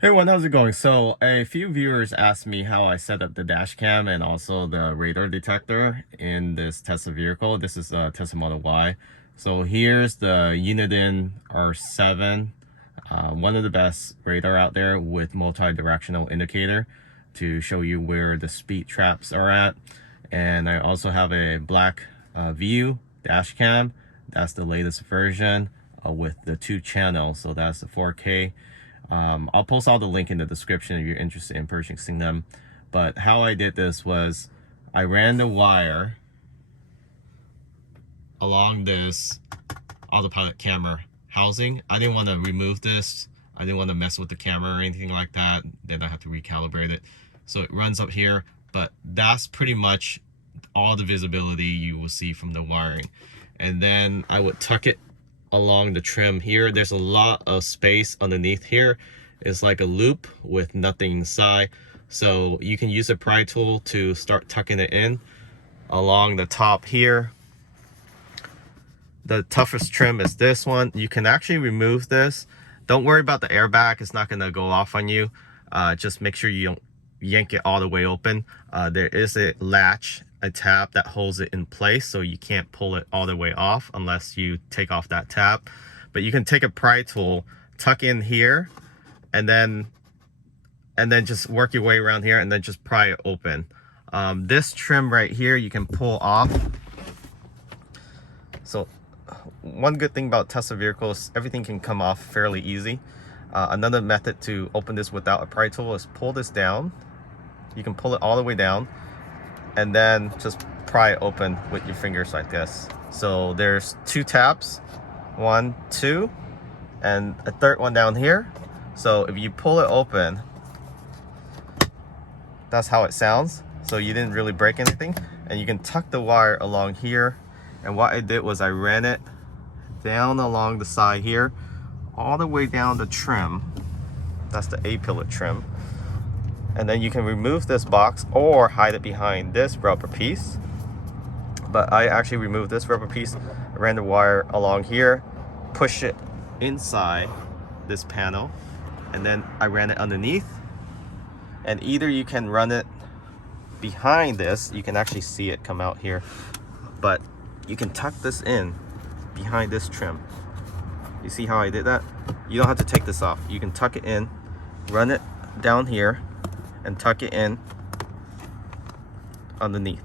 Hey everyone, how's it going? So a few viewers asked me how I set up the dash cam and also the radar detector in this Tesla vehicle. This is a Tesla Model Y. So here's the Uniden R7, one of the best radar out there with multi-directional indicator to show you where the speed traps are at. And I also have a Blackvue dash cam. That's the latest version with the 2 channels. So that's the 4K. I'll post all the link in the description if you're interested in purchasing them. But how I did this was I ran the wire along this autopilot camera housing. I didn't want to remove this. I didn't want to mess with the camera or anything like that. Then I have to recalibrate it. So it runs up here, but that's pretty much all the visibility you will see from the wiring. And then I would tuck it along the trim here. There's a lot of space underneath here. It's like a loop with nothing inside. So you can use a pry tool to start tucking it in along the top here. The toughest trim is this one. You can actually remove this. Don't worry about the airbag. It's not going to go off on you. Just make sure you don't yank it all the way open. There is a latch, a tab that holds it in place, so you can't pull it all the way off unless you take off that tab. But you can take a pry tool, tuck in here, and then just work your way around here and then just pry it open. This trim right here you can pull off. So one good thing about Tesla vehicles, everything can come off fairly easy. Another method to open this without a pry tool is pull this down. You can pull it all the way down and then just pry it open with your fingers like this. So there's 2 tabs, 1, 2, and a third one down here. So if you pull it open, that's how it sounds. So you didn't really break anything. And you can tuck the wire along here. And what I did was I ran it down along the side here, all the way down the trim. That's the A-pillar trim. And then you can remove this box or hide it behind this rubber piece. But I actually removed this rubber piece, ran the wire along here, push it inside this panel, and then I ran it underneath. And either you can run it behind this, you can actually see it come out here, but you can tuck this in behind this trim. You see how I did that? You don't have to take this off. You can tuck it in, run it down here, and tuck it in underneath.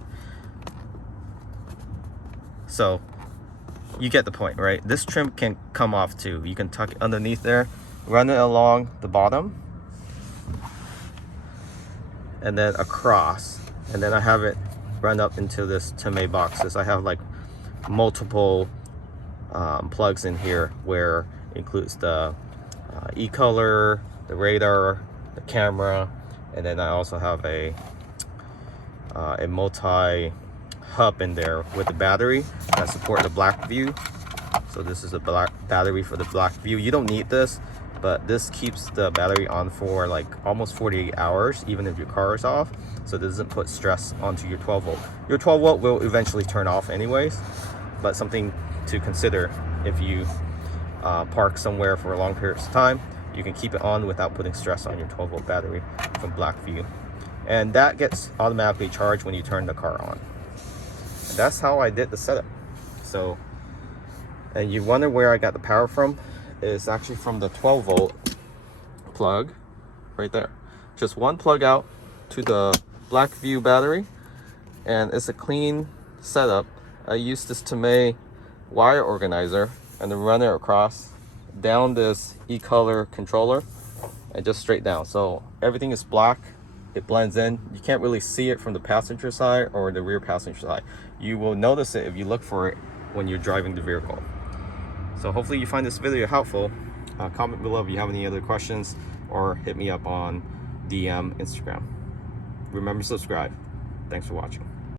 So you get the point, right? This trim can come off too. You can tuck it underneath there, run it along the bottom, and then across. And then I have it run up into this Tame boxes. I have like multiple plugs in here where it includes the e-color, the radar, the camera, and then I also have a multi hub in there with the battery that support the Blackvue. So this is a black battery for the Blackvue. You don't need this, but this keeps the battery on for like almost 48 hours, even if your car is off. So this doesn't put stress onto your 12 volt. Your 12 volt will eventually turn off anyways, but something to consider if you park somewhere for a long period of time. You can keep it on without putting stress on your 12 volt battery from Blackvue. And that gets automatically charged when you turn the car on. And that's how I did the setup. So, and you wonder where I got the power from? It's actually from the 12 volt plug right there. Just one plug out to the Blackvue battery, and it's a clean setup. I used this Tame wire organizer and then run it across down this e-color controller and just straight down. So everything is black, it blends in. You can't really see it from the passenger side or the rear passenger side. You will notice it if you look for it when you're driving the vehicle. So hopefully you find this video helpful. Comment below if you have any other questions, or hit me up on DM, Instagram. Remember to subscribe. Thanks for watching.